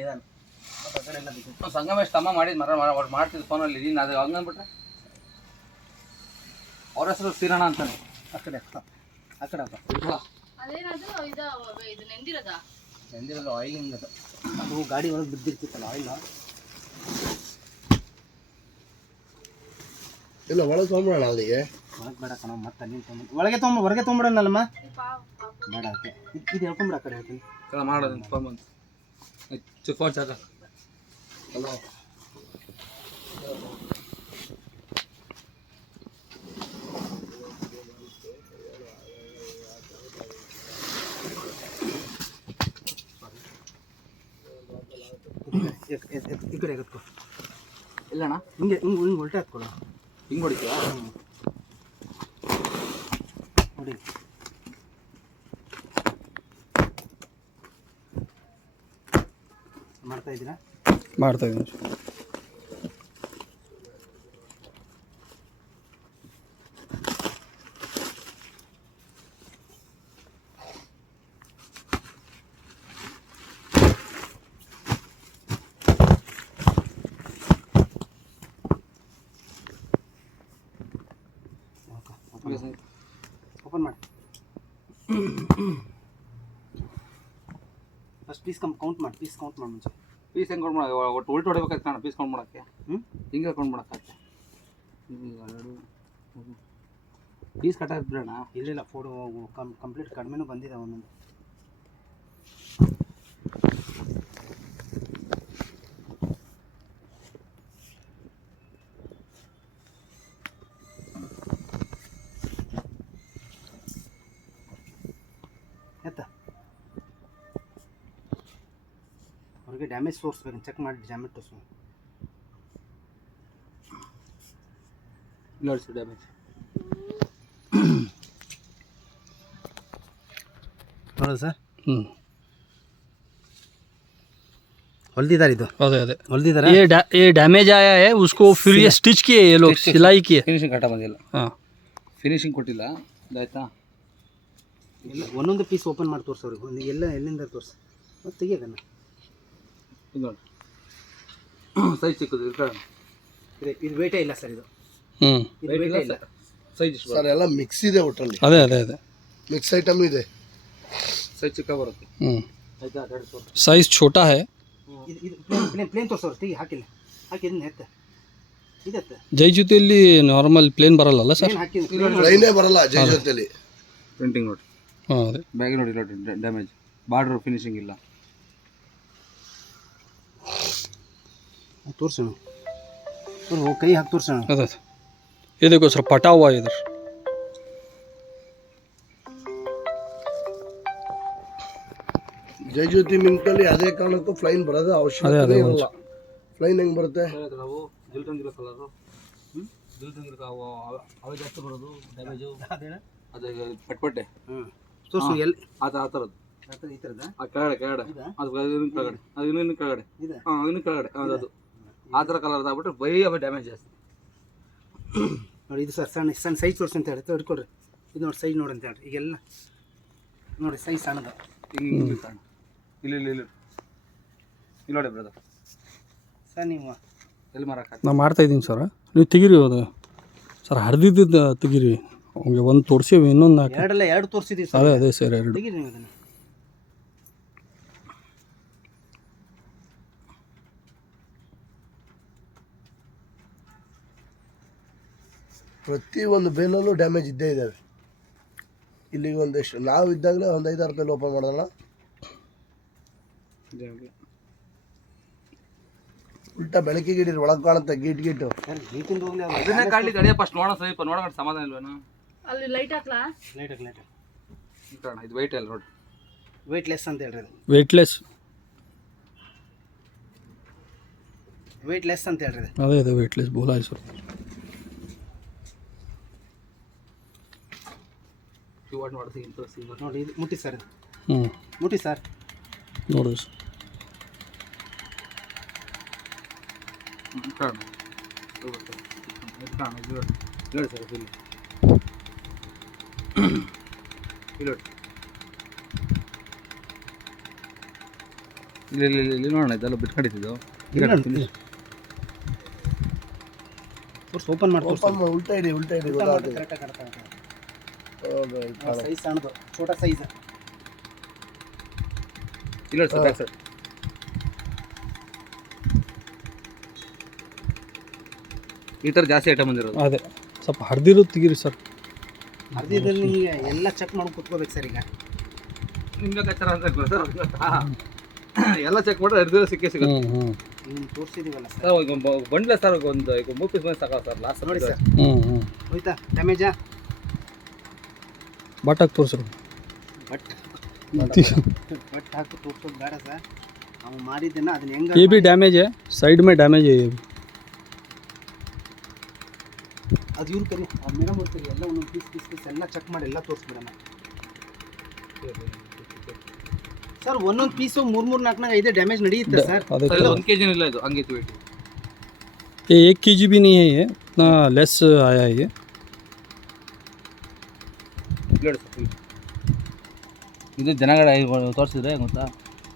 ನಿಧಾನ ಸಂಗಮೇಶ್ ತಮ್ಮ ಮಾಡಿದ್ ಮಾಡ್ತಿದ್ದು ಫೋನಲ್ಲಿ ನೀನು ಅದು ಹಂಗಂದ್ಬಿಟ್ರೆ ಅವ್ರ ಹೆಸರು ಶ್ರೀರಣ ಅಂತಾನೆ. ಆ ಕಡೆ ನೆಂದಿರೋದು ಆಯಿಲಿಂಗ್ ಅದು ಗಾಡಿ ಒಳಗೆ ಬಿದ್ದಿರ್ತಿತ್ತಲ್ಲ ಆಯಿಲ್ ಇಲ್ಲ ಒಳಗೆ ತೊಗೊಂಬಿಡೋಣ ಅಲ್ಲಿಗೆ. ಒಳಗೆ ಬೇಡ ಕಣ ಮತ್ತೆ ಅಲ್ಲಿ ಹೊರಗೆ ತೊಗೊಂಬಿಡೋಣಲ್ಲಮ್ಮ ಬೇಡ ಅದಕ್ಕೆ ಇದು ಹೇಳ್ಕೊಂಬಿಡ ಆ ಕಡೆ ಹೇಳ್ತೀನಿ ಮಾಡೋದು ಫೋನ್ ಬಂತು ಫೋನ್ ಚಾರ್ಜ್ ಹಲೋ ಈ ಕಡೆ ಎತ್ಕೊ ಇಲ್ಲಣ್ಣ ಹಿಂಗೆ ಉಲ್ಟೆ ಹತ್ಕೊಳ ಹಿಂಗೆ ಹೊಡಿತೀವ ನೋಡಿ ಮಾಡ್ತಾಯಿದ್ದೀರಾ? ಮಾಡ್ತಾಯಿದ್ದೀನಿ. ಓಪನ್ ಮಾಡಿ ಫಸ್ಟ್ ಪೀಸ್ ಕೌಂಟ್ ಮಾಡಿ ಮುಂಚೆ ಪೀಸ್ ಹೆಂಗೆ ಕೌಂಟ್ ಮಾಡೋದು ಒಟ್ಟು ಉಲ್ಟು ಹೊಡಿಬೇಕಾಯ್ತು ಕಾಣ ಪೀಸ್ ಕೌಂಟ್ ಮಾಡೋಕ್ಕೆ ಹಿಂಗೆ ಕೌಂಟ್ ಮಾಡೋಕ್ಕಾಗ್ತೆ ಎರಡು ಪೀಸ್ ಕಟ್ಟಾಗಿ ಬಿಡೋಣ ಇಲ್ಲ ಫೋಟೋ ಕಂಪ್ಲೀಟ್ ಕಡಿಮೆನೂ ಬಂದಿದೆ ಒಂದೊಂದು ಅವ್ರಿಗೆ ಡ್ಯಾಮೇಜ್ ತೋರಿಸ್ಬೇಕು ಚೆಕ್ ಮಾಡಿ ಡ್ಯಾಮೇಜ್ ತೋರಿಸು ನೋಡಿ ಸರ್ ಡ್ಯಾಮೇಜ್ ಹೌದಾ ಸರ್ ಹೊಲ್ದಿದ್ದಾರೆ ಇದು ಹೊಲ್ದಿದ್ದಾರೆ ये डैमेज आया है उसको फिर ये स्टिच किए ये लोग सिलाई किए ಫಿನಿಶಿಂಗ್ ಕಟ್ಟ ಬಂದಿಲ್ಲ हाँ ಫಿನಿಶಿಂಗ್ ಕೊಟ್ಟಿಲ್ಲ ಆಯ್ತಾ ಇಲ್ಲ ಒಂದೊಂದು ಪೀಸ್ ಓಪನ್ ಮಾಡಿ ತೋರಿಸೋರಿಗೆ ಒಂದು ಎಲ್ಲಿಂದ ತೋರಿಸಿ ಮತ್ತೆ ತೆಗಿಯೋದನ್ನು ಇದು ನೋಡಿ ಸೈಜ್ ಚಿಕ್ಕದು ಇದು ವೇಟೇ ಇಲ್ಲ ಸರ್ ಇದು हम्म ಇಲ್ಲ ಸೈಜ್ ಇಷ್ಟು ಸರ್ ಎಲ್ಲ ಮಿಕ್ಸ್ ಇದೆ ಒಟ್ಟಲ್ಲಿ, अदे ಮಿಕ್ಸ್ ಐಟಮ್ ಇದೆ. ಸೈಜ್ ಚಿಕ್ಕ ಬರುತ್ತೆ ಆಯ್ತಾ साइज छोटा है ಇದು ಪ್ಲೇನ್ ತೋರಿಸೋರು ತೆಗಿ ಹಾಕಿಲ್ಲ ಹಾಕಿದ್ದೀನಿ ಎತ್ತ ಇದತ್ತ ಜೈ ಜೊತೆಯಲ್ಲಿ ನಾರ್ಮಲ್ ಪ್ಲೇನ್ ಬರಲ್ಲ ಸರ್ ಪ್ಲೇನ್ ಹಾಕಿದ್ದೀನಿ ಲೈನೇ ಬರಲ್ಲ ಜೈ ಜೊತೆಲಿ. ಪ್ರಿಂಟಿಂಗ್ ನೋಡಿ ಹಾಂ ಅದೇ ಬ್ಯಾಗ್ ನೋಡಿ ನೋಡಿ ಡ್ಯಾಮೇಜ್ ಬಾರ್ಡರ್ ಫಿನಿಶಿಂಗ್ ಇಲ್ಲ ತೋರಿಸೋಣ ಕೈ ಹಾಕಿ ತೋರಿಸೋಣ अदे ये देखो सर फटा हुआ है इधर ಜೈ ಜ್ಯೋತಿ ಮಿಂಟಲ್ಲಿ ಅದೇ ಕಾರಣಕ್ಕೂ ಫ್ಲೈನ್ ಬರೋದು ಅವಶ್ಯಕತೆ ಇರಲ್ಲ. ಫ್ಲೈನ್ ಹೆಂಗ್ ಬರುತ್ತೆ? ನಾವು ದಿಲ್ತಂಗಿರೋ ಕಲರು ದಿಲ್ತಂಗಿರೋ ಅವೇ ಜಾಸ್ತಿ ಬರೋದು ಡ್ಯಾಮೇಜು ಅದೇ ಪಟ್ಪಟ್ಟೆ ತೋರಿಸು ಎಲ್ಲಿ ಆ ಥರದ್ದು ಈ ಥರದ ಆ ಕೆಳಗಡೆ ಅದು ಇನ್ನೂ ಕೆಳಗಡೆ ಅದು ಇನ್ನೂ ಕೆಳಗಡೆ ಹಾಂ ಇನ್ನೂ ಕೆಳಗಡೆ ಅದು ಆ ಥರ ಕಲರ್ ಆಗ್ಬಿಟ್ರೆ ಬೈ ಅವೇ ಡ್ಯಾಮೇಜ್ ಜಾಸ್ತಿ ನೋಡಿ. ಇದು ಸರ್ ಸಣ್ಣ ಸೈಜ್ ತೋರಿಸಿ ಅಂತ ಹೇಳ್ತಾರೆ ಹಿಡ್ಕೊಡ್ರಿ. ಇದು ನೋಡಿ ಸೈಜ್ ನೋಡಿ ಅಂತ ಹೇಳ್ರಿ. ಈಗೆಲ್ಲ ನೋಡಿ ಸೈಜ್ ಸಣ್ಣದು ಹಿಂಗೆ ಸಣ್ಣ ಇಲ್ಲಿ ಇಲ್ಲಿ ಇಲ್ಲಿ ಇಲ್ಲಿ ನೋಡಿ ಬ್ರದರ್ ಸರ್ ನೀವು ಎಲ್ಲಿ ಮಾರಕ್ಕೆ ನಾ ಮಾಡ್ತಾಯಿದ್ದೀನಿ ಸರ್ ನೀವು ತೆಗೀರಿ ಅದು ಸರ್ ಹರಿದಿದ್ದು ತೆಗೀರಿ ಅವ್ಗೆ ಒಂದು ತೋರಿಸಿವಿ ಇನ್ನೊಂದು ಹಾಕಿ ಎರಡು ತೋರಿಸಿದ್ದೀವಿ ಸರ್. ಅದೇ ಸರ್ ಎರಡು ತೆಗೀರಿ ನೀವು ಅದನ್ನು. ಪ್ರತಿ ಒಂದು ಬೇಲಲ್ಲೂ ಡ್ಯಾಮೇಜ್ ಇದ್ದೇ ಇದ್ದಾವೆ. ಇಲ್ಲಿಗೆ ಒಂದಷ್ಟು ನಾವು ಇದ್ದಾಗಲೇ ಒಂದು 5-6 ಬೇಲ್ ಓಪನ್ ಮಾಡೋಣ. ಉಲ್ಟಾ ಬೆಳಕಿಗೆ ಇಡೀರಿ ಒಳಗೆ ಕಾಣುತ್ತೆ ಗೀಟ್ ಸರ್ ಗೀಟಿಂದ ಹೋಗ್ಲಿ ಅದನ್ನೇ ಕಾಣಲಿ ತಡಿಯ ಫಸ್ಟ್ ನೋಡೋಣ ಸ್ವಲ್ಪ ನೋಡೋಣ ಸಮಾಧಾನ ಇಲ್ವೇನೋ ಅಲ್ಲಿ ಲೈಟ್ ಹಾಕ್ಲಾ ಲೈಟ್ ಕಾರಣ ಇದು ವೆಯ್ಟ್ ಅಲ್ಲ ನೋಡಿ ವೆಯ್ಟ್ಲೆಸ್ ಅಂತ ಹೇಳ್ರಿ ಅದು ವೇಟ್ಲೆಸ್ ವೆಯ್ಟ್ಲೆಸ್ ಅಂತ ಹೇಳ್ರಿ ಅದು. ಅದೇ ವೇಟ್ಲೆಸ್ ಬೋಲಾ है सर ಕಿವಾಡ್ ಮಾಡ್ತೀವಿ ಇಂಟ್ರೆಸ್ಟ್ ನೋಡಿ ಇದು ಮುಟ್ಟಿ ಸರ್ ಇದು ಹ್ಞೂ ಮುಟ್ಟಿ ಸರ್ ನೋಡಿ ಸರ್ ಕಾರಣ ಕಾರಣ ಇದು ನೋಡಿ ಸರ್ ಇಲ್ಲಿ ಇಲ್ಲಿ ಇಲ್ಲಿ ನೋಡೋಣ ಇದೆಲ್ಲ ಬಿಟ್ಕೊಂಡಿದ್ದು ತೋರ್ಸು ಓಪನ್ ಮಾಡಿ ಓಪನ್ ಉಲ್ಟಾ ಇಡಿ ಗೊತ್ತಾಗ್ತದೆ. ಸೈಜ್ ಸಣ್ಣದು ಛೋಟಾ ಸೈಜ್. ಇಲ್ಲ ಸರ್ ಬ್ಯಾಕ್ ಸೈಡ್ ಈ ಥರ ಜಾಸ್ತಿ ಐಟಮ್ ಬಂದಿರೋದು. ಅದೇ ಸ್ವಲ್ಪ ಹರಿದಿರೋದು ತೆಗೀರಿ ಸರ್. ಅರ್ಧದಲ್ಲಿ ನಿಮಗೆ ಎಲ್ಲ ಚೆಕ್ ಮಾಡಿ ಕುತ್ಕೋಬೇಕು ಸರ್. ಈಗ ನಿಮ್ಗೆ ಕಚ್ಚರ ಅಂತ ಸರ್ ಎಲ್ಲ ಚೆಕ್ ಮಾಡಿದ್ರೆ ಹಿಡಿದಿರೋ ಸಿಕ್ಕೇ ಸಿಗುತ್ತೆ. ನೀವು ತೋರಿಸಿದೀವಲ್ಲ ಸರ್. ಸರ್ ಬಂಡ್ಲೆ ಸರ್ ಒಂದು ಈಗ 3 ಪೀಸ್ ಬಂದು ಸಾಕಲ್ಲ ಸರ್ ಲಾಸ್ಟ್ ನೋಡಿ ಸರ್. ಹೋಯ್ತಾ ಡ್ಯಾಮೇಜಾ? But hockey ತೋರಿಸ್ರಿ. ಬಟ್ ಹಾಕಿ ತೋರಿಸೋದು ಬೇಡ ಸರ್. ಅವ್ನು ಮಾಡಿದ್ದನ್ನ ಅದನ್ನ ಹೆಂಗೆ ये भी डैमेज है, साइड में डैमेज है ये भी. ಅದು ಇವ್ರು ಕರಿ ಮೇಡಮ್ ಇರ್ತೀರಿ ಎಲ್ಲ ಒಂದೊಂದು ಪೀಸ್ ಎಲ್ಲ ಚೆಕ್ ಮಾಡಿ ಎಲ್ಲ ತೋರಿಸ್ಬಿಡೋಣ ಸರ್. ಒಂದೊಂದು ಪೀಸು 3-4 ಡ್ಯಾಮೇಜ್ ನಡೆಯುತ್ತೆ ಸರ್. अरे 1 kg ಇಲ್ಲ ಇದು ಹಂಗೆ ವೇಟ್. ये 1 kg भी नहीं है ये, इतना लेस आया है ये. ನೋಡಿ ಸರ್ ಇದು ಜನಗಳ ತೋರಿಸಿದ್ರೆ ಗೊತ್ತಾ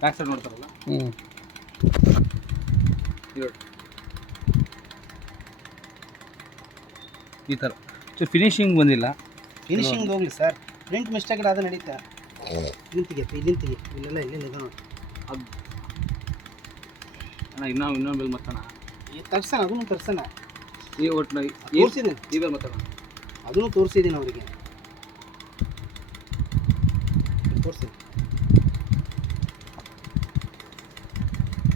ಬ್ಯಾಕ್ ಸೈಡ್ ನೋಡ್ತಾರಲ್ಲ ಈ ಥರ ಫಿನಿಶಿಂಗ್ ಬಂದಿಲ್ಲ. ಫಿನಿಶಿಂಗ್ ಹೋಗ್ಲಿ ಸರ್. ಪ್ರಿಂಟ್ ಮಿಸ್ಟೇಕ್ ಅದು ನಡೀತಾ. ಇಲ್ಲಿಂತಿಗೆ ಇಲ್ಲೆಲ್ಲ ಇಲ್ಲೆಲ್ಲ ಇದೆ ನೋಡಿ. ಅದು ಅಣ್ಣ ಇನ್ನೊಂದು ಬೆಲ್ ಮತ್ತಣ್ಣ ತರ್ಸೋಣ, ಅದನ್ನು ತರ್ಸೋಣ. ಈ ಒಟ್ಟು ತೋರಿಸಿದ್ದೀನಿ, ಈ ಬೆಲ್ ಮತ್ತಣ್ಣ ಅದನ್ನು ತೋರಿಸಿದ್ದೀನಿ ಅವರಿಗೆ. ತೋರಿಸಿ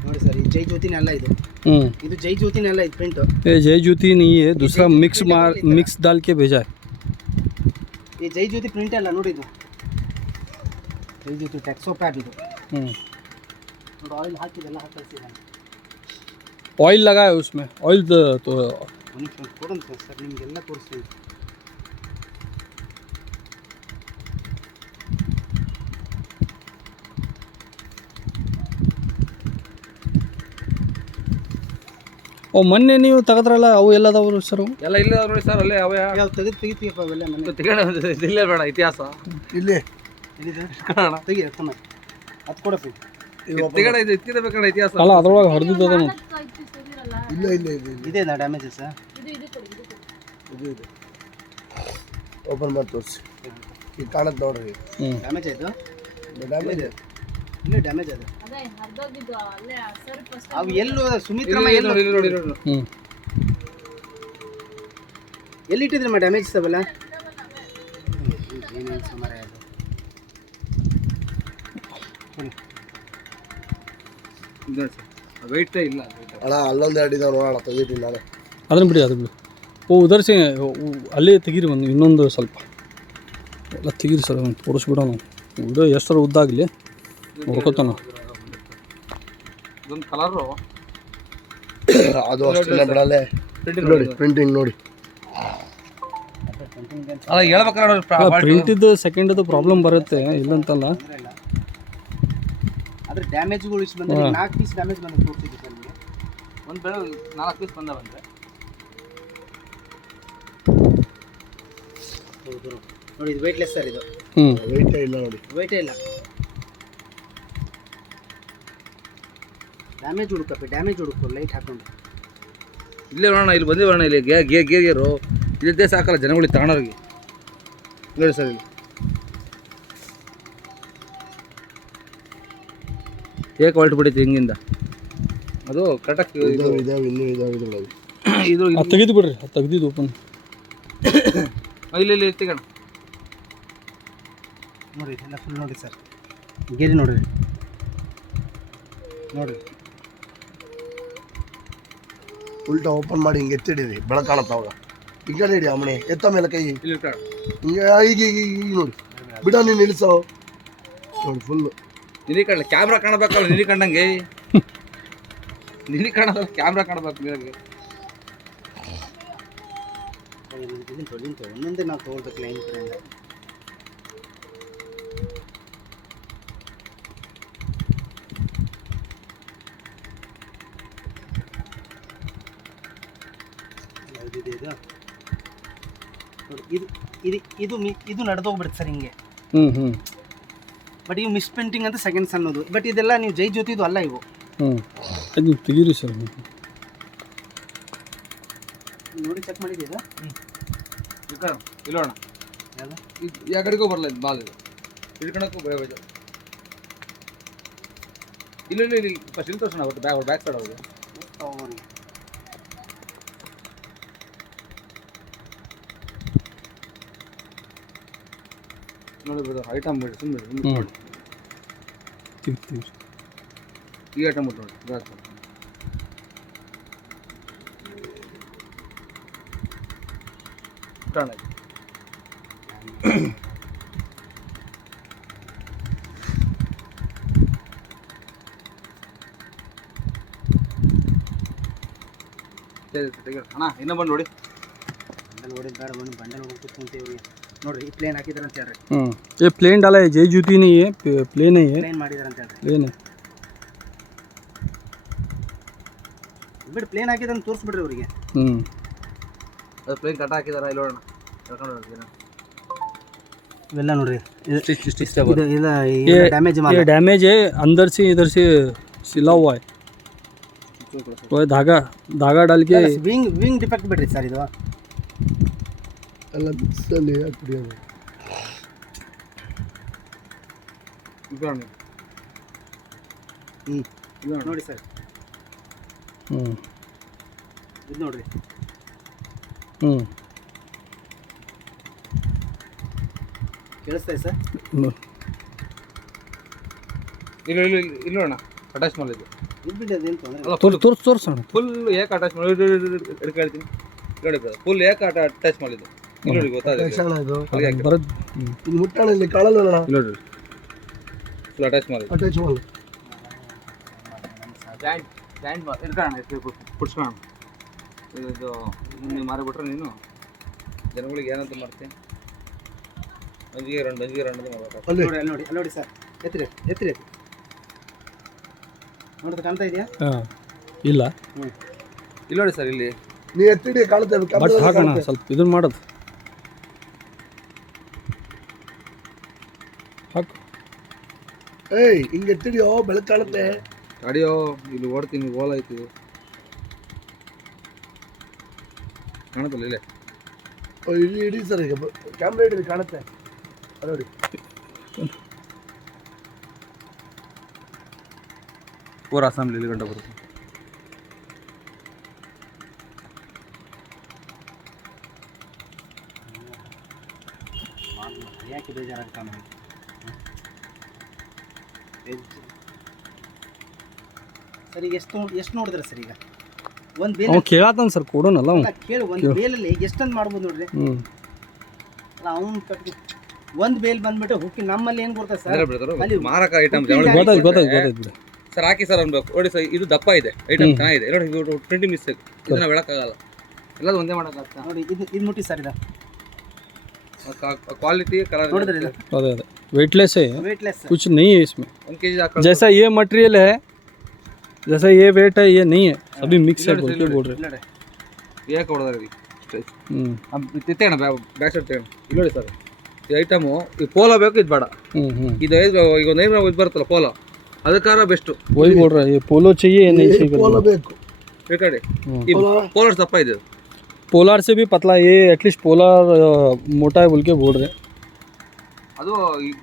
ನೋಡಿ ಸರ್. ಈ ಜೈ ಜ್ಯೋತಿನೇ ಅಲ್ಲ ಇದು. ಇದು ಜೈ ಜ್ಯೋತಿನೇ ಅಲ್ಲ ಇದು ಪ್ರಿಂಟ್. ये जय ज्योति नहीं है, दूसरा मिक्स डाल के भेजा है. ಈ ಜೈ ಜ್ಯೋತಿ ಪ್ರಿಂಟ್ ಅಲ್ಲ ನೋಡಿ. ಇದು ಜೈ ಜ್ಯೋತಿ ಟೆಕ್ಸೋ ಪ್ಯಾಡ್ ಇದು. ನೋಡಿ ಆಯಿಲ್ ಹಾಕಿದೆಲ್ಲ ಹಾಕಿಸಿದ್ದಾನೆ. ऑयल लगा है उसमें. ऑयल तो ಕೊಡೋಣ ಸರ್ ನಿಮಗೆಲ್ಲ ತೋರಿಸ್ತೀನಿ. ಮೊನ್ನೆ ನೀವು ತೆಗೆದ್ರಲ್ಲ ಅವು ಎಲ್ಲದವರು ಸರ್? ಎಲ್ಲ ಇಲ್ಲ ನೋಡಿ ಸರ್. ಅಲ್ಲೇ ಅವೇ ಯಾವ ತೆಗಿತೀಯಪ್ಪ ಅವೆಲ್ಲ ಮನೆ ಇಲ್ಲೇ ಬೇಡ ಇತಿಹಾಸ ಇಲ್ಲಿ ತೆಗಿ ಅರ್ಥಮ ಅದು ಕೊಡಪ್ಪ. ತೆಗಡ ಇದು ಇತ್ತಿದ ಬೇಕಣ್ಣ ಇತಿಹಾಸ. ಅಲ್ಲ ಅದ್ರೊಳಗೆ ಹರಿದಿದ್ದದ ಇಲ್ಲ ಇದೇನಾ ಡ್ಯಾಮೇಜ್ ಸರ್? ಇದು ಓಪನ್ ಮಾಡಿ ತೋರಿಸಿ. ಈಗ ಕಾಣುತ್ತೆ ನೋಡ್ರಿ. ಡ್ಯಾಮೇಜ್ ಆಯಿತು. ಡ್ಯಾಮೇಜ್ ಇಲ್ಲ ಡ್ಯಾಮೇಜ್ ಅದು. ಅವು ಎಲ್ಲೋ ಸುಮಿತ್ರಮ್ಮ ಇಲ್ಲಿ ನೋಡಿ ನೋಡಿ ನೋಡಿ. ಎಲ್ಲಿ ಇಟ್ಟಿದ್ರಮ್ಮ ಡ್ಯಾಮೇಜ್ ಅವೆಲ್ಲ? ಏನೇನು ಸುಮಾರ ಅದು ನೋಡಿ ಸರ್ ವೆಯ್ಟೇ ಇಲ್ಲ ಅಣ್ಣ. ಅಲ್ಲೊಂದು 2 ಇದಾವೆ ನೋಡೋಣ, ತೆಗಿತೀನಿ ನಾಳೆ. ಅದನ್ನು ಬಿಡಿ, ಅದು ಬಿಡಿ. ಉದರ್ಸಿ ಅಲ್ಲೇ ತೆಗೀರಿ ಒಂದು ಇನ್ನೊಂದು ಸ್ವಲ್ಪ ಎಲ್ಲ ತೆಗೀರಿ ಸರ್. ಒಂದು ತೋರಿಸ್ಬಿಡೋಣ. ವಿಡಿಯೋ ಎಷ್ಟರ ಉದ್ದಾಗಲಿ ನೋಡ್ಕೊತಾನ. ಇದೊಂದು ಕಲರು ಅದು ಅಷ್ಟೇ ಬಿಡಲ್ಲೇ ನೋಡಿ. ಪ್ರಿಂಟಿಂಗ್ ನೋಡಿ. ಅಲ್ಲ ಹೇಳ್ಬೇಕಾದ್ರೆ ಪ್ರಿಂಟಿದ್ದು ಸೆಕೆಂಡದು ಪ್ರಾಬ್ಲಮ್ ಬರುತ್ತೆ, ಇಲ್ಲಂತಲ್ಲ. ಅದ್ರ ಡ್ಯಾಮೇಜ್ಗಳು ಇಷ್ಟು ಬಂದರೆ 4 ಪೀಸ್ ಡ್ಯಾಮೇಜ್ ಬಂದು ತೋರಿಸಿದ್ದು ಸರ್ ನಿಮಗೆ. ಒಂದು ಬೆಳೆ 4 ಪೀಸ್ ಬಂದವಂತೆ. ನೋಡಿ ಇದು ವೆಯ್ಟ್ಲೆಸ್ ಸರ್. ಇದು ವೆಯ್ಟೇ ಇಲ್ಲ ನೋಡಿ. ವೆಯ್ಟೇ ಇಲ್ಲ. ಡ್ಯಾಮೇಜ್ ಹುಡುಕಪ್ಪ, ಡ್ಯಾಮೇಜ್ ಹುಡುಕು ಲೈಟ್ ಹಾಕೊಂಡು. ಇಲ್ಲೇ ನೋಡೋಣ, ಇಲ್ಲಿ ಬಂದಿರೋಣ. ಇಲ್ಲಿ ಗೇರು ಇಲ್ಲದೇ ಸಾಕಲ್ಲ ಜನಗಳಿಗೆ ತಗೊಂಡವ್ರಿಗೆ. ನೋಡಿ ಸರ್ ಇಲ್ಲಿ ಹೇಗೆ ಹೊರಟು ಬಿಟ್ಟಿತ್ತು ಹಿಂಗಿಂದ. ಅದು ಕರೆಕ್ಟಾಗಿ ಇದಾವೆ ಇನ್ನೂ ಇದಾವೆ ಇದ್ರೊಳಗೆ. ಇದು ಅದು ತೆಗೆದು ಬಿಡ್ರಿ, ಅದು ತೆಗ್ದಿದ್ದು ಓಪನ್. ಇಲ್ಲಿ ತೆಗೋಣ ನೋಡಿ. ಇದೆಲ್ಲ ಫುಲ್ ನೋಡಿ ಸರ್. ಗೇರಿ ನೋಡ್ರಿ ನೋಡ್ರಿ. ಉಲ್ಟಾ ಓಪನ್ ಮಾಡಿ ಹಿಂಗೆ ಎತ್ತಿಡಿರಿ, ಬೆಳಕು ಕಾಣುತ್ತೆ ಅವಾಗ. ಈ ಕಡೆ ಇಡಿ ಅಮ್ಮನೆ, ಎತ್ತ ಮೇಲೆ ಕೈ ಇಲ್ಲಿ ಹಿಂಗೆ. ಈಗ ನೋಡಿ ಬಿಡ, ನೀನು ನಿಲ್ಲಿಸೋ ನೋಡಿ ಫುಲ್ಲು. ನಿನಿ ಕಣ್ಣ ಕ್ಯಾಮ್ರಾ ಕಾಣಬೇಕಲ್ಲ. ನಿನಿ ಕಂಡಂಗೆ ನಿನಿ ಕಾಣೋದಲ್ಲ, ಕ್ಯಾಮ್ರಾ ಕಾಣಬೇಕು ನಿನಗೆ. ಒಂದೊಂದೇ ನಾವು ತೊಗೊಳ್ಬೇಕು ಲೈನ್ ಕಡೆಯಿಂದ. ಇದು ಇದು ಇದು ಇದು ನಡೆದೋಗ್ಬಿಡುತ್ತೆ ಸರ್ ಹಿಂಗೆ. ಬಟ್ ಇವು ಮಿಸ್ ಪೇಂಟಿಂಗ್ ಅಂತ ಸೆಕೆಂಡ್ಸ್ ಅನ್ನೋದು. ಬಟ್ ಇದೆಲ್ಲ ನೀವು ಜೈ ಜ್ಯೋತಿದು ಅಲ್ಲ ಇವು. ಹ್ಞೂ ಅದು ನೀವು ತೆಗೀರಿ ಸರ್. ನೋಡಿ ಚೆಕ್ ಮಾಡಿದ್ದೀರಾ? ಇಲ್ಲೋಣ ಯಾವುದು? ಯಾ ಕಡೆಗೂ ಬರಲ್ಲ ಇದು ಬಾಲ್, ಇದು ಹಿಡ್ಕೊಳಕ್ಕೂ ಭಯ ಬೇಜಾರು. ಇಲ್ಲಿ ಫಸ್ಟ್ ಇಲ್ಲಿ ತೋರಿಸೋಣ, ಅವತ್ತು ಬ್ಯಾಕ್ ಸೈಡ್ ಹೋಗಿ ನೋಡಿ ಬಿಡು. ಐಟಮ್ ಬಿಡಿ, ಸುಮ್ಮನೆ ನೋಡಿ ಈ ಐಟಮ್ ಬಿಟ್ಟು ನೋಡಿ ಬ್ಯಾಕ್ ಸೈಡ್. ಕಾರಣ ಅಣ್ಣ ಇನ್ನೂ ಬಂದು ನೋಡಿ. ಬಂಡಲ್ ಹೊಡಿದ್ ಬೇಡ, ಬಂಡಲ್ ಹೊಡೆದು ಕೂತ್ಕೊಂತೀವಿ ನೋಡ್ರಿ. ಈ ಪ್ಲೇನ್ ಹಾಕಿದಾರೆ ಅಂತ ಹೇಳ್ರಿ. ये प्लेन डाला है, जय जूती नहीं है, प्लेन है ये, ಪ್ಲೇನ್ ಮಾಡಿದಾರೆ ಅಂತ ಹೇಳ್ರಿ. प्लेन है. ಬಿಟ್ಟು ಪ್ಲೇನ್ ಹಾಕಿದ್ರೆ ತೋರಿಸ್ಬಿಡ್ರಿ ಅವರಿಗೆ. ಅದು ಪ್ಲೇನ್ ಕಟ್ ಹಾಕಿದಾರ ಇಲ್ಲಿ ನೋಡೋಣ, ಕರ್ಕೊಂಡು ಹೋಗ್ತೀನಿ. ಇವೆಲ್ಲ ನೋಡ್ರಿ, ಸ್ಟಿಚ್ ये ಡ್ಯಾಮೇಜ್ ये डैमेज है, अंदर से इधर से सिला हुआ है. वो धागा डाल के ವಿಂಗ್ ಡಿಫೆಕ್ಟ್ ಬಿಡ್ರಿ ಸರ್. ಇದು ಎಲ್ಲ ಮಿಕ್ಸಲ್ಲಿ ಹಾಕ್ಬಿಡಿ ಅದು. ನೋಡಿ ಸರ್, ಇದು ನೋಡ್ರಿ. ಕೇಳಿಸ್ತಾ ಸರ್? ಇಲ್ಲ ನೋಡೋಣ, ಅಟ್ಯಾಚ್ ಮಾಡಿದ್ದು ಇದು ಬಿಡಿ, ಅದೇನು ತೊಂದರೆ ಇಲ್ಲ. ತೋರ್ಸೋಣ. ಫುಲ್ ಏಕ ಅಟ್ಯಾಚ್ ಮಾಡಿ ಹೇಳ್ತೀನಿ ನೋಡಿ ಬ್ರದರ್, ಫುಲ್ ಏಕ ಅಟ್ಯಾಚ್ ಮಾಡಿದ್ದು ಇಲ್ಲಿ ನೋಡಿ, ಗೊತ್ತಾಗುತ್ತೆ ತಕ್ಷಣ ಇದು ಬರೋದು. ಇದು ಮುಟ್ಟಾಣ ಇಲ್ಲಿ ಕಾಣಲ್ಲ ನೋಡಿ, ಫುಲ್ ಅಟ್ಯಾಚ್ ಮಾಡಿ ಅಟ್ಯಾಚ್ ಮಾಡಿ ಪುಡ್ಸ್ಕೋಣ. ಇದು ನೀವು ಮಾರಿಬಿಟ್ರೆ ನೀನು ಜನಗಳಿಗೆ ಏನಂತ ಮಾಡ್ತೀನಿ, ಅಂಜಿಗೆ ರೌಂಡ್ ಅಂತ ಮಾಡ್ಬೇಕು. ಅಲ್ಲಿ ನೋಡಿ, ಅಲ್ಲಿ ನೋಡಿ, ಅಲ್ಲಿ ನೋಡಿ ಸರ್. ಎತ್ತಿರಿ ಎತ್ತಿರಿ ಎತ್ತಿ ನೋಡಿದ್ರೆ ಕಾಣ್ತಾ ಇದೆಯಾ? ಇಲ್ಲ ಇಲ್ಲಿ ನೋಡಿ ಸರ್, ಇಲ್ಲಿ ನೀ ಎತ್ತಿಡಿ ಕಾಣುತ್ತೆ ಅದು, ಬಟ್ ಕಬ್ಬು ಹಾಕೋಣ ಕಾಣುತ್ತೆ. ಸ್ವಲ್ಪ ಇದನ್ನ ಮಾಡೋದು. ಹಾಕು. ಏಯ್ ಹಿಂಗೆ ಎತ್ತಿಡಿಯೋ, ಬೆಳಕು ಕಾಣುತ್ತೆ. ಅಡಿಯೋ ಇಲ್ಲಿ ಓಡ್ತೀನಿ, ಓಲ್ ಆಯ್ತು ಕಾಣುತ್ತಲ್ಲ ಇಲ್ಲೇ. ಓ, ಇಲ್ಲಿ ಇಡಿ ಸರ್, ಈಗ ಕ್ಯಾಮ್ರಾ ಇಡಿ, ಕಾಣುತ್ತೆ ಅದು ನೋಡಿ. ಪೂರ ಅಸೆಂಬ್ಲಿ ಇಲ್ಲಿ ಗಂಟೆ ಬರುತ್ತೆ. ಯಾಕೆ ಬೇಜಾರಾಗ್ತಾ ನನಗೆ? ಸರ್ ಈಗ ಎಷ್ಟು ನೋಡಿದ್ರೆ ಸರ್? ಈಗ ಒಂದು ಬೇಲ್ ಅವ್ನು ಕೇಳತ್ತಾನ ಸರ್, ಕೊಡೋನಲ್ಲ ಅವ್ನು. ಕೇಳಿ, ಒಂದು ಬೇಲಲ್ಲಿ ಎಷ್ಟಂತ ಮಾಡ್ಬೋದು ನೋಡ್ರಿ. ಅಲ್ಲ ಅವ್ನು ಕಟ್ಟಿ ಒಂದು ಬೇಲ್ ಬಂದ್ಬಿಟ್ಟು ಹುಕ್ಕಿ ನಮ್ಮಲ್ಲಿ ಏನು ಬರ್ತದೆ ಸರ್? ಅಲ್ಲಿ ಮಾರಕ ಐಟಮ್ ಗೊತ್ತಾಯ್ತು ಬಿಡಿ ಸರ್. ಹಾಕಿ ಸರ್ ಅನ್ಬೇಕು. ನೋಡಿ ಸರ್, ಇದು ದಪ್ಪ ಇದೆ, ಐಟಮ್ ಚೆನ್ನಾಗಿದೆ ನೋಡಿ. ಇದು 20 ಮಿಸ್, ಇದನ್ನ ಬೆಳಕಾಗಲ್ಲ, ಎಲ್ಲದು ಒಂದೇ ಮಾಡೋಕ್ಕಾಗ್ತಾ. ನೋಡಿ, ಇದು ಮುಟ್ಟಿ ಸರ್. ಇದು क्वालिटी कलर ನೋಡಿದ್ರೆ ಇದು अरे वेटलेस है, ವೇಟ್ಲೆಸ್. कुछ नहीं है इसमें. 1 kg जैसा ये मटेरियल है, जैसा ये वेट है, ये नहीं है, सभी मिक्स है बोल के बोल रहे. ನೋಡಿ ಏಕ ಹೊಡೆದಾರೆ ತಿತ್ತೇಣ ಬ್ಯಾಕ್ ಸೈಡ್ ತೇಣ. ಇಲ್ಲಿ ನೋಡಿ ಸರ್, ಈ ಐಟಮು ಈ ಪೋಲೋ ಬೇಕು, ಇದು ಬೇಡ. ಇದು ಈಗ ಒಂದು ಇದು ಬರುತ್ತಲ್ಲ ಪೋಲೋ, ಅದಕ್ಕಾರ ಬೆಸ್ಟ್. वही बोल रहा है, ये पोलो चाहिए नहीं चाहिए. ಪೋಲ ಬೇಕು. ಬೇಕಾಡಿ ಈ ಪೋಲರ್ ದಪ್ಪ ಇದೆ. पोलार से भी पतला, ये एटलीस्ट पोलार मोटा है बोल के बोल रहे. ಅದು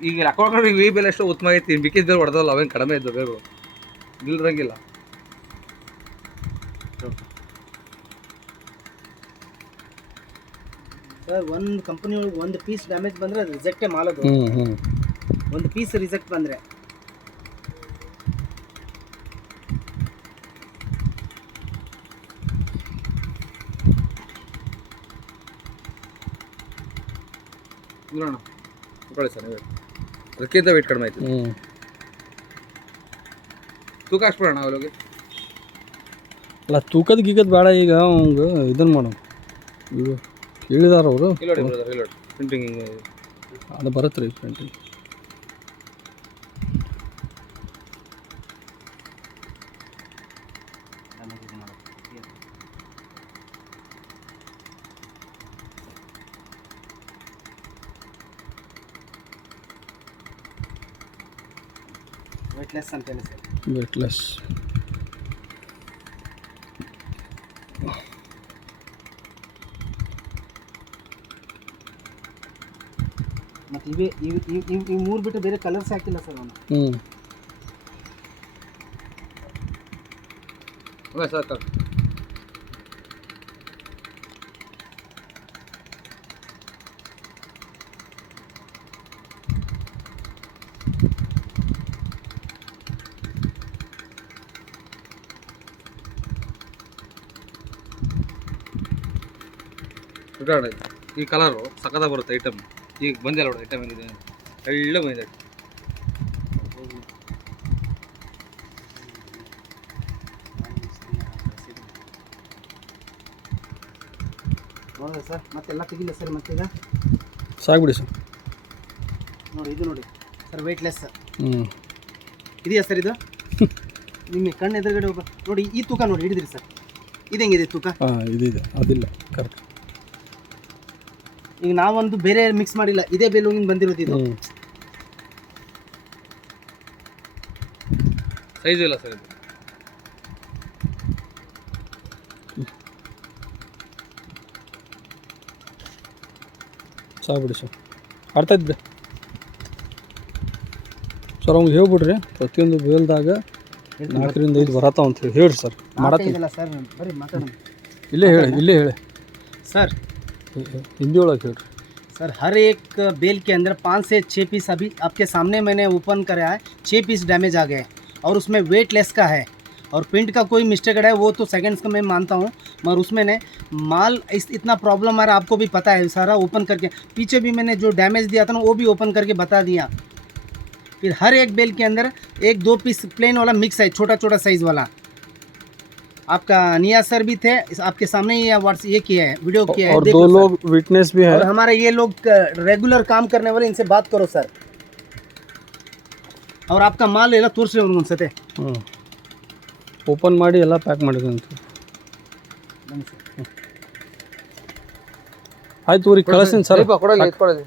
ಈಗ ಹಾಕೊಂಡ್ರೆ ಈ ಬೆಲೆ ಎಷ್ಟು ಉತ್ತಮ ಐತಿ, ಬಿಕ್ಕಿದ ಬೆಲೆ ಹೊಡೆದಲ್ಲ, ಅವೇನು ಕಡಿಮೆ ಇದ್ದು ಬೇಗ ಇಲ್ರಂಗಿಲ್ಲ. ಸರ್, ಒಂದು ಕಂಪನಿ ಒಳಗೆ ಒಂದು ಪೀಸ್ ಡ್ಯಾಮೇಜ್ ಬಂದರೆ ರಿಜೆಕ್ಟೇ ಮಾಡೋದು. ಒಂದು ಪೀಸ್ ರಿಜೆಕ್ಟ್ ಬಂದರೆ ನೋಡೋಣ ತಗೊಳ್ಳಿ ಸರ್. ನೀವು ಅದಕ್ಕಿಂತ ವೆಯ್ಟ್ ಕಡಿಮೆ ಆಯ್ತು. ತೂಕ ಹಾಕ್ಸ್ಬಿಡೋಣ ಅವಳಿಗೆ. ಅಲ್ಲ ತೂಕದ ಗೀಕದ ಬೇಡ, ಈಗ ಅವಂಗೆ ಇದನ್ನು ಮಾಡೋಣ. ಈಗ ಹೇಳಿದಾರ ಅವರು, ಇಲ್ಲಿ ನೋಡಿ ಬ್ರದರ್, ಇಲ್ಲಿ ನೋಡಿ ಪ್ರಿಂಟಿಂಗ್ ಹಿಂಗೆ ಅದು ಬರುತ್ತೆ ರೀ ಪ್ರಿಂಟಿಂಗ್. ವೇಟ್ಲೆಸ್ ಅಂತ ಹೇಳಿ ಸರ್. ವೇಟ್ಲೆಸ್. ಮತ್ತು ಇವೇ ಇವು ಮೂರು ಬಿಟ್ಟು ಬೇರೆ ಕಲರ್ಸ್ ಹಾಕಿಲ್ಲ ಸರ್ ಅವನು. ಸರ್ ಈ ಕಲರು ಸಕ್ಕದಾಗ ಬರುತ್ತೆ ಐಟಮ್. ಈಗ ಬಂದಿಲ್ಲ ನೋಡಿ ಐಟಮ್ ಏನಿದೆ ಒಳ್ಳೆ ಬಂದಿದೆ. ಹೌದಾ ಸರ್? ಮತ್ತೆಲ್ಲ ತೆಗಿಲ್ಲ ಸರ್ ಮತ್ತೀಗ? ಸಾಕ್ಬಿಡಿ ಸರ್. ನೋಡಿ ಇದು ನೋಡಿ ಸರ್, ವೇಟ್ಲೆಸ್ ಇದೆಯಾ ಸರ್ ಇದು? ನಿಮ್ಮ ಕಣ್ಣು ಎದುರುಗಡೆ ನೋಡಿ, ಈ ತೂಕ ನೋಡಿ ಹಿಡಿದ್ರಿ ಸರ್, ಇದು ಹೆಂಗಿದೆ ತೂಕ? ಹಾಂ ಇದಿದೆ, ಅದಿಲ್ಲ ಕರೆಕ್ಟ್. ಈಗ ನಾವೊಂದು ಬೇರೆ ಮಿಕ್ಸ್ ಮಾಡಿಲ್ಲ, ಇದೇ ಬೆಲೂನಿಂದ ಬಂದಿರೋದು ಇದು. ಸೈಜ್ ಇಲ್ಲ ಸರ್ ಇದು. ಸಾಕ್ಬಿಡಿ ಸರ್, ಅರ್ಥ ಇದ್ದೆ ಸರ್. ಅವ್ನಿಗೆ ಹೇಳ್ಬಿಡ್ರಿ ಪ್ರತಿಯೊಂದು ಬೇಲ್ದಾಗ 4 ರಿಂದ 5 ಬರತ್ತಾವ ಅಂತ ಹೇಳ್ರಿ ಸರ್. ಮಾತಾಡಿಲ್ಲ ಸರ್, ಬರೀ ಮಾತಾಡೋಣ. ಇಲ್ಲೇ ಹೇಳಿ ಸರ್. ಹಿಂದಿ ಒಳಗೆ ಹೇಳ್ರಿ सर। हर एक बेल के अंदर 5 से 6 पीस अभी आपके सामने मैंने ओपन करा है, 6 पीस डैमेज आ गए और उसमें वेटलेस का है और प्रिंट का कोई मिस्टेक है वो तो सेकंड्स का मैं मानता हूँ, मगर उसमें ने माल इतना प्रॉब्लम आ रहा आपको भी पता है। सारा ओपन करके पीछे भी मैंने जो डैमेज दिया था ना वो भी ओपन करके बता दिया। फिर हर एक बेल के अंदर 1-2 पीस प्लेन वाला मिक्स है, छोटा छोटा साइज़ वाला। आपका निया सर भी थे, आपके सामने ही व्हाट्स ये किया है, वीडियो किया है, और 2 लोग विटनेस भी है। और हमारे ये लोग रेगुलर काम करने वाले, इनसे बात करो सर। और आपका माल ಎಲ್ಲ ತೋರಿಸಿ ಅವ್ರಿಗೆ ಒಂದ್ಸತೆ ಓಪನ್ ಮಾಡಿ ಎಲ್ಲ ಪ್ಯಾಕ್ ಮಾಡಿದಂತೆ. ಆಯ್ತು ರೀ, ಕಳಿಸ್ತೀನಿ ಸರ್. ಕೊಡಲಿ.